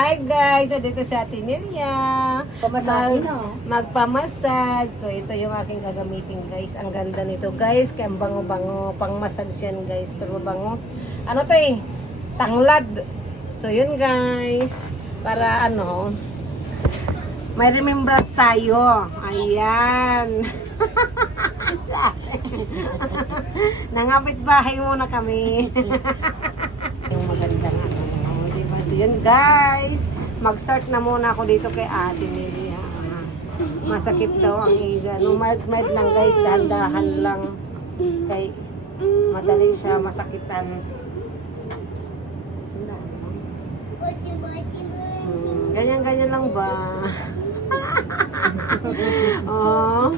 Hi guys! So dito sa atin Nelia. Pamasahe na. Magpamasad. So ito yung aking gagamitin guys. Ang ganda nito guys. Kaya ang bango-bango. Pang massage yan guys. Pero bango. Ano to eh? Tanglad. So yun guys. Para ano. May remembrance tayo. Ayan. Nangapit bahay muna kami. Yung magandang ano. Diba? So yun guys. Mag-start na muna ako dito kay Ate Nelia. Masakit daw ang iga. No, mild lang guys. Dahan-dahan lang. Kay madali siya masakitan. Ganyan-ganyan lang ba? Oh.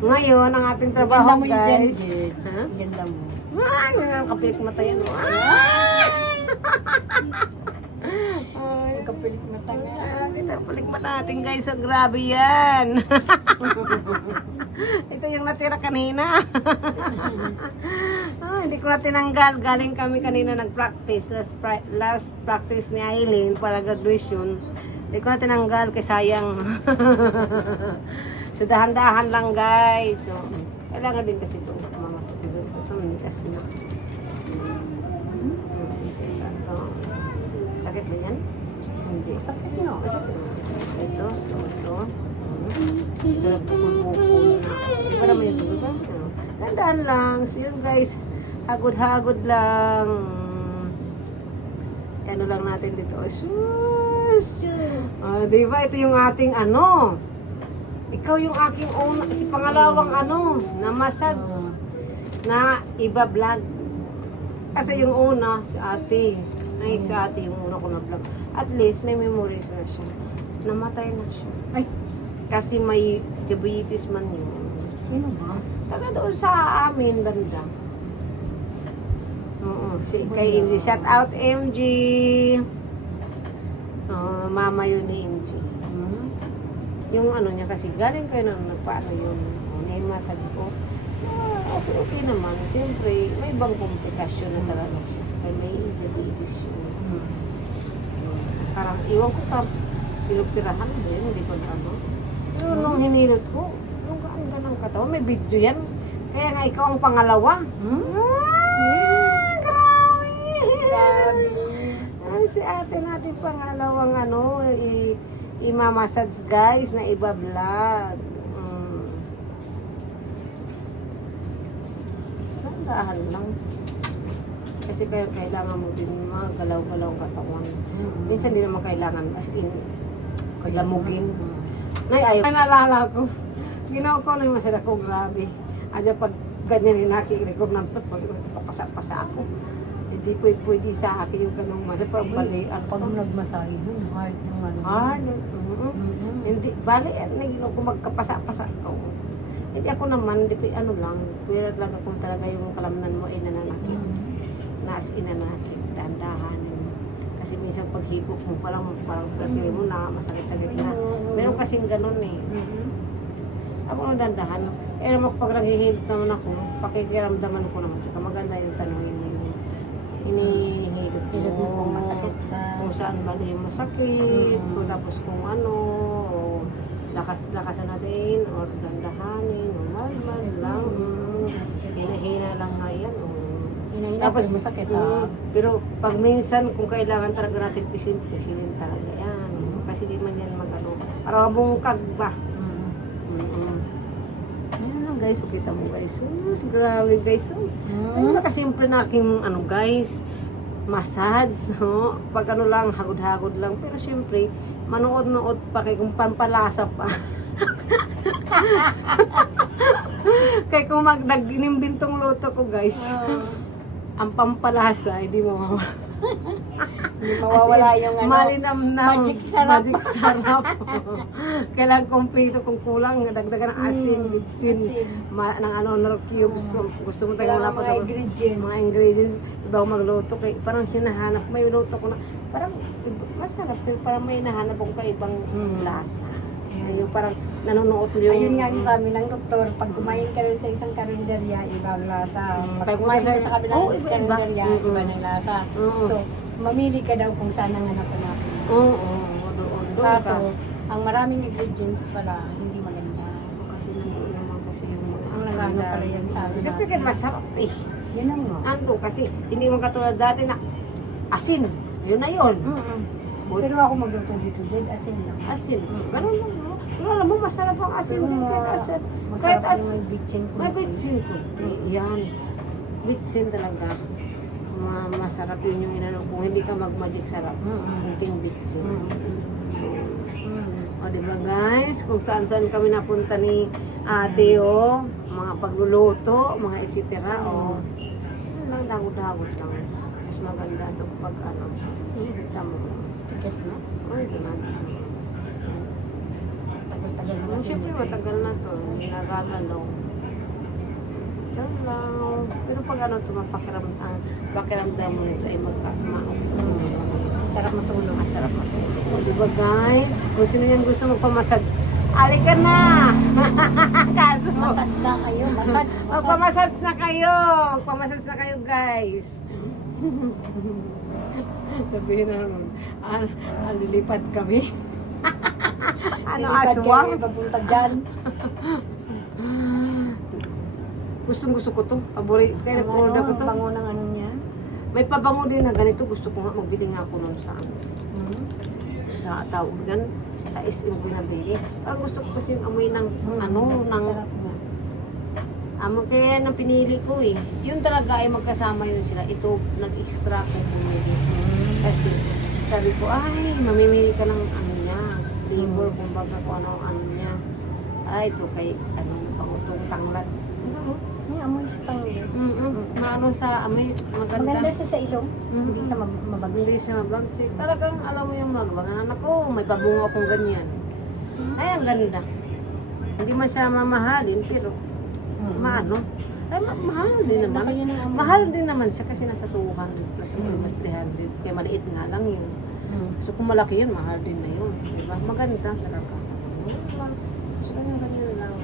Ngayon, ang ating trabaho Ganda mo yung guys. Jen. Ha? Ganda mo. Ay, ang kapilik mata yan. Ang kapilik mata nga. Ito, kapilik mata natin guys. So, grabe yan. Ito yung natira kanina. Hindi ko na tinanggal. Galing kami kanina nag-practice. Last practice ni Aileen para graduation. Hindi ko na tinanggal kay sayang. So, dahan-dahan lang guys. So, kailangan din kasi ito. Mga sasunod. Ito, manikas na. Ito. Sakit ba yan? Hindi. Sakit nyo. Sakit. Ito. Ito. Ito. Pupupul na. Di ba naman yung tuloy ba? Dahan-dahan lang. So, yun guys. Hagod-hagod lang. Ano lang natin dito. Sus! Di ba? Ito yung ating ano. Ikaw yung aking una, si pangalawang ano, na massage, na iba vlog. Kasi yung una, si ate. Ay, si ate yung una ko na vlog. At least, may memories na siya. Namatay na siya. Ay, kasi may diabetes man yun. Sino ba? Taga doon sa amin, banda. Oo, kay MG. Shout out, MG. Mama yun ni MG. Yung ano niya kasi galing kayo nang nagpaano yun, na-massage ko. Okay naman. Siyempre, may ibang komplikasyon na talaga siya. Kaya may diabetes yun. Parang iwan ko pa, pinupirahan din, hindi ko na ano. Pero nung hinilot ko, nung kaanda ng katawan, may video yan. Kaya nga ikaw ang pangalawa. Grabe! Si ate natin pangalawang ano, imamassage guys na iba vlog. Dahan lang. Kasi kailangan mo din magalaw-galaw katawan. Minsan di naman kailangan as in lamugin. Nay, ayaw. Ay, naalala ko. Ginawa ko na yung masada ko, grabe. Adya pag ganyan yung nakikirecord ng pag kapasa-pasa ako. Hindi pwede sa akin yung ganung masa. Pero bali, Pag nagmasahe yun, hard yung ano. hard. Hindi, bali, nagino ko magkapasa-pasa ko. Hindi ako naman, ano lang, pero lang kung talaga yung kalamnan mo ay nananakit. Naas inanakit, dahan-dahan. Kasi minsan paghigop mo, parang pagkili mo na, masakit-sakit na. Meron kasing ganun eh. Ako nang dandahan. Eh naman pag naghihilot naman ako, pakikiramdaman ko naman. Saka maganda yung tanongin mo. Hinihilot Hilot mo kung masakit ba. kung saan ba yung masakit, kung tapos kung ano, o lakas-lakasan natin, o dandahanin, o normal lang. Hina-hina lang nga yan. Hinahinap Tapos pero masakit pero pag minsan, kung kailangan talaga natin pisin talaga yan. Kasi di man yan mag-ano. Para mabungkag ba? Ayun lang guys, so kita mo guys. Grabe guys. Ayun na kasimple na aking ano guys, massage, no? Pag ano lang, hagod-hagod lang. Pero syempre, manood-nood pa kay kung pampalasa pa. Kaya kung nag-inimbintong luto ko guys, ang pampalasa, hindi mo Hindi mawawala yung ano. malinamnam. Magic sarap. Magic sarap. Kailangan kumpleto kung kulang, dagdagan ng asin, bitsin, ng ano, cubes. Gusto mo tayo wala pa mga ingredients. mga ingredients. Iba magluto. Kaya parang hinahanap, may luto ko na, parang masarap, pero parang may hinahanap akong kaibang lasa. Yung parang nanonood yung... Ayun nga yung sabi ng doktor, pag kumain ka rin sa isang karinderya, iba ang lasa. Pag Pag kumain ka kumain sa kabilang iba. karinderya, iba ng lasa. So, mamili ka daw kung saan ang hanap natin. Oo, doon Kaso, ka. ang maraming ingredients pala, hindi maganda. Kasi nandoon naman kasi yung mga Ang nagano pala yan sa amin Siyempre natin. kaya masarap eh. Yun ang nga. Nando kasi, hindi mo katulad dati na asin. Yun na yun. Pero ako magluto dito, Jed, asin lang. Asin. Ganun lang, no? Pero alam mo, masarap ang asin din kahit asin. Masarap Kahit yung may bitchin ko. May bitsin ko. Yan. Bitsin talaga. Masarap yun yung inano. Kung hindi ka mag-magic sarap. Kunting bitsin. O, diba guys? Kung saan-saan kami napunta ni ate, oh. Mga pagluluto, mga et cetera, oh. Yun lang, dagod-dagod lang. Mas maganda ito pag ano. Tama mo. Tigas na. Ay, ito na. Tagal-tagal na kasi. Siyempre matagal na to. Hindi nagagalaw. Diyan lang. Pero pag ano ito, pakiramdam mo nito ay Sarap matulog. masarap matulog. O, diba guys? Kung sino yan gusto magpamasad, alika na! Kaso mo. Masad na kayo. Massage. Magpamasad na kayo! Magpamasad na kayo guys! Sabihin na nun, lilipad kami. Ano, aswang? Papunta dyan. Gustong gusto ko to. Paborito. Kaya nag-order ko to. Bango ng ano niya. May pabango din na ganito. Gusto ko nga magbili nga ako nun sa ano. Sa tawag gan. Sa SM ko nabili. Parang gusto ko kasi yung amoy ng ano. Ng, Sarap na. kaya nang pinili ko eh. Yun talaga ay magkasama yun sila. Ito, nag-extra ko bumili. Kasi sabi ko, ay, mamimili ka ng ano niya. Flavor, kumbaga kung ano niya. Ay, ito kay, ano, pangutong tanglat. May amoy sa tanglad. Maano sa amoy, maganda. Maganda siya sa ilong. Hindi sa mabagsik. Hindi siya mabagsik. Talagang alam mo yung magbagan. Anak ko, may pabunga akong ganyan. Ay, ang ganda. Hindi man siya mamahalin, pero maano. Ay, mahal din naman. Kaya ng amoy. Mahal din naman siya kasi nasa 200 plus almost 300. Kaya maliit nga lang yun. So kung malaki yun, mahal din na yun. Diba? Maganda talaga. So ganyan lang.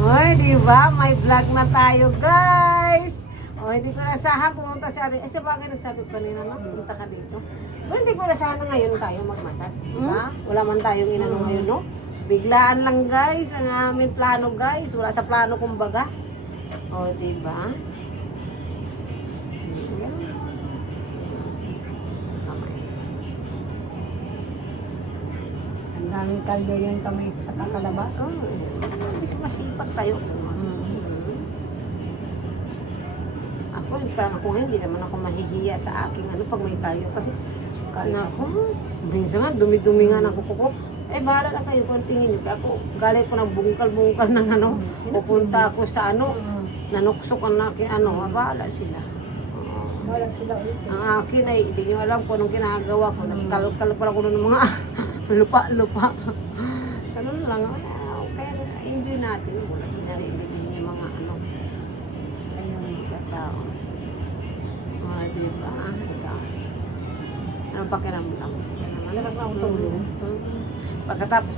Oy, diba? May vlog na tayo, guys. O, hindi ko nasahan pumunta si ate. Sa bagay nagsabi ko kanina, no? Punta ka dito. Pero hindi ko nasahan na ngayon tayo magmasad. Diba? Wala man tayong inano ngayon, no? Biglaan lang, guys. Ang aming plano, guys. Wala sa plano, kumbaga. O, diba? Ang daming kalyo yan kami sa kakalaba. Masipag tayo. Ako, parang ako ngayon, hindi naman ako mahihiya sa aking ano pag may kayo. Kasi, ako, minsan nga, dumi-dumi nga ng kukukop. Eh, bahala na kayo kung tingin nyo. Ako, galing ko ng bungkal-bungkal ng ano. Pupunta ako sa ano, nanuksok ang aking ano, bahala sila. Wala sila ulit. Ang akin ay, hindi nyo alam kung anong ginagawa ko. Nagkalkal pa ako ng mga lupa-lupa. Ganun lang. Kaya enjoy natin. Wala pinarinig yung mga ano. Ayun, mga tao. Diba? Ikaw. Ano pakiramdam? Sarap na utulog. Pagkatapos